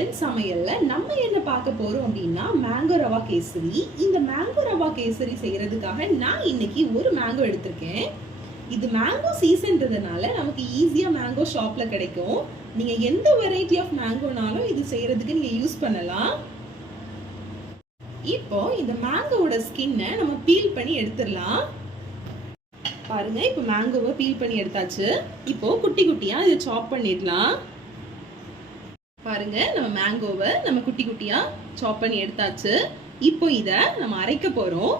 தமிழ் சமையல்ல நம்ம என்ன பார்க்க போறோம் அப்படின்னா மேங்கோ ரவா கேசரி. இந்த மேங்கோ ரவா கேசரி செய்யறதுக்காக நான் இன்னைக்கு ஒரு மேங்கோ எடுத்திருக்கேன். இது மேங்கோ சீசன்றதுனால நமக்கு ஈஸியா மேங்கோ ஷாப்ல கிடைக்கும். நீங்க எந்த வெரைட்டி ஆஃப் மேங்கோனாலும் இது செய்யறதுக்கு நீங்க யூஸ் பண்ணலாம். இப்போ இந்த மேங்கோவோட ஸ்கின்னை நம்ம பீல் பண்ணி எடுத்துடலாம். பாருங்க, இப்போ மேங்கோவை பீல் பண்ணி எடுத்தாச்சு. இப்போ குட்டி குட்டியா இதை சாப் பண்ணிடலாம். பாருங்க, நம்ம மேங்கோவை நம்ம குட்டி குட்டியா சாப் பண்ணி எடுத்தாச்சு. இப்போ இதை நம்ம அரைக்க போறோம்.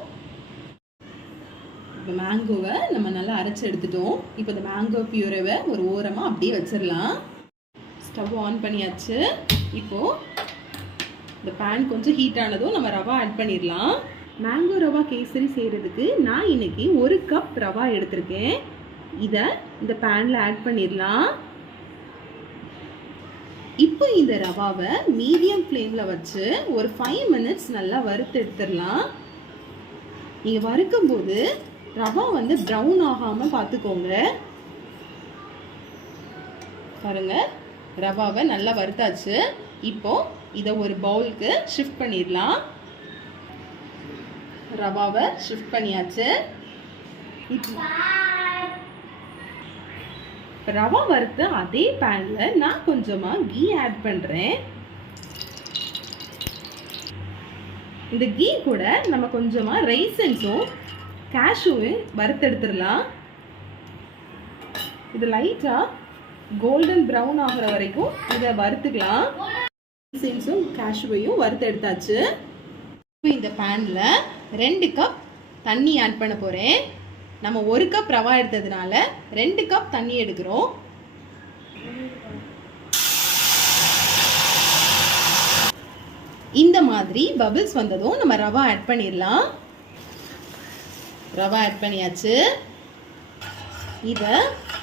இப்போ மேங்கோவை நம்ம நல்லா அரைச்சு எடுத்துட்டோம். இப்போ இந்த மேங்கோ பியூரவை ஒரு ஓரமா அப்படியே வச்சிடலாம். ஸ்டவ் ஆன் பண்ணியாச்சு. இப்போ இந்த பேன் கொஞ்சம் ஹீட் ஆனதும் நம்ம ரவா ஆட் பண்ணிடலாம். மேங்கோ ரவா கேசரி செய்யறதுக்கு நான் இன்னைக்கு 1 கப் ரவா எடுத்திருக்கேன். இதை இந்த பேன்ல ஆட் பண்ணிடலாம். இப்போ இந்த ரவாவை மீடியம் ஃப்ளேம்ல வச்சு ஒரு 5 மினிட்ஸ் நல்லா வறுத்து எடுத்துடலாம். நீங்க வறுக்கும் போது ரவா ப்ரௌன் ஆகாம பார்த்துக்கோங்க. பாருங்க, ரவாவை நல்லா வறுத்தாச்சு. இப்போ இதை ஒரு பவுலுக்கு ஷிஃப்ட் பண்ணிடலாம். ரவாவை ஷிஃப்ட் பண்ணியாச்சு. ரவா வறுத்த அதே பேன்ல நான் கொஞ்சமா கீ ஆட் பண்றேன். இந்த கீ கூட நம்ம கொஞ்சமா ரைசன்ஸும் கேஷ்யூவும் வறுத்தெடுத்துடலாம். இது லைட்டா கோல்டன் ப்ரௌன் ஆகிற வரைக்கும் இதை வறுத்துக்கலாம். ரைசன்ஸும் கேஷ்யூவையும் வறுத்தெடுத்தாச்சு. இப்போ இந்த பேன்ல 2 கப் தண்ணி ஆட் பண்ண போறேன். நம்ம 1 கப் ரவா எடுத்ததுனால 2 கப் தண்ணி எடுக்கிறோம். இந்த மாதிரி பபிள்ஸ் வந்ததும் நம்ம ரவா ஆட் பண்ணிடலாம். ரவா ஆட் பண்ணியாச்சு. இதை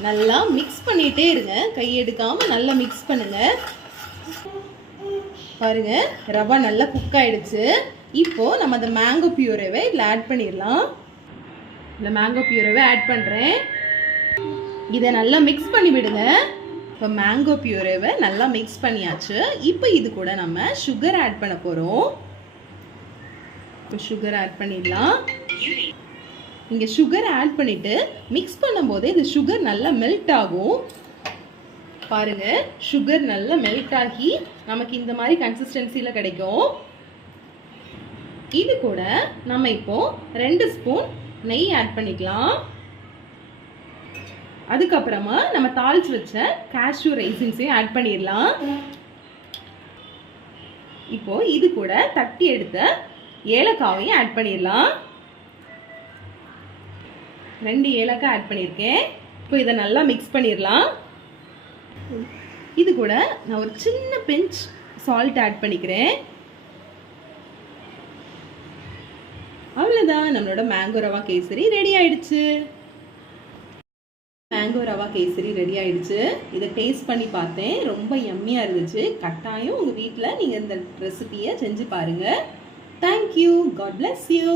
நல்லா மிக்ஸ் பண்ணிட்டே இருங்க. கை எடுக்காம நல்லா மிக்ஸ் பண்ணுங்க. பாருங்க, ரவா நல்லா குக் ஆயிடுச்சு. இப்போ நம்ம அந்த மேங்கோ பியூரேவை இதில் ஆட் பண்ணிடலாம். இந்த மேங்கோ பியூரேவை ஆட் பண்ணுறேன். இதை நல்லா மிக்ஸ் பண்ணி விடுங்க. இப்போ மேங்கோ பியூரேவை நல்லா மிக்ஸ் பண்ணியாச்சு. இப்போ இது கூட நம்ம சுகர் ஆட் பண்ண போகிறோம். இப்போ சுகர் ஆட் பண்ணிடலாம். இங்கே சுகர் ஆட் பண்ணிவிட்டு மிக்ஸ் பண்ணும்போது இது சுகர் நல்லா மெல்ட் ஆகும். பாருங்க, சுகர் நல்லா மெல்ட் ஆகி நமக்கு இந்த மாதிரி கன்சிஸ்டன்சியில் கிடைக்கும். இது கூட நம்ம இப்போ 2 ஸ்பூன் நெய் ஆட் பண்ணிக்கலாம். அதுக்கப்புறமா நம்ம தாளிச்சு வச்ச கேஷ்யூ ரைசின்ஸையும் ஆட் பண்ணிடலாம். இப்போ இது கூட தட்டி எடுத்த ஏலக்காவையும் ஆட் பண்ணிடலாம். 2 ஏலக்காய் ஆட் பண்ணியிருக்கேன். இப்போ இதை நல்லா மிக்ஸ் பண்ணிடலாம். இது கூட நான் ஒரு சின்ன பிஞ்ச் சால்ட் ஆட் பண்ணிக்கிறேன். அவ்வளோதான், நம்மளோட மேங்கோ ரவா கேசரி ரெடி ஆயிடுச்சு. மேங்கோ ரவா கேசரி ரெடி ஆயிடுச்சு. இதை டேஸ்ட் பண்ணி பார்த்தேன், ரொம்ப யம்மியாக இருந்துச்சு. கட்டாயம் உங்கள் வீட்டில் நீங்கள் இந்த ரெசிபியை செஞ்சு பாருங்கள். தேங்க்யூ. God bless you.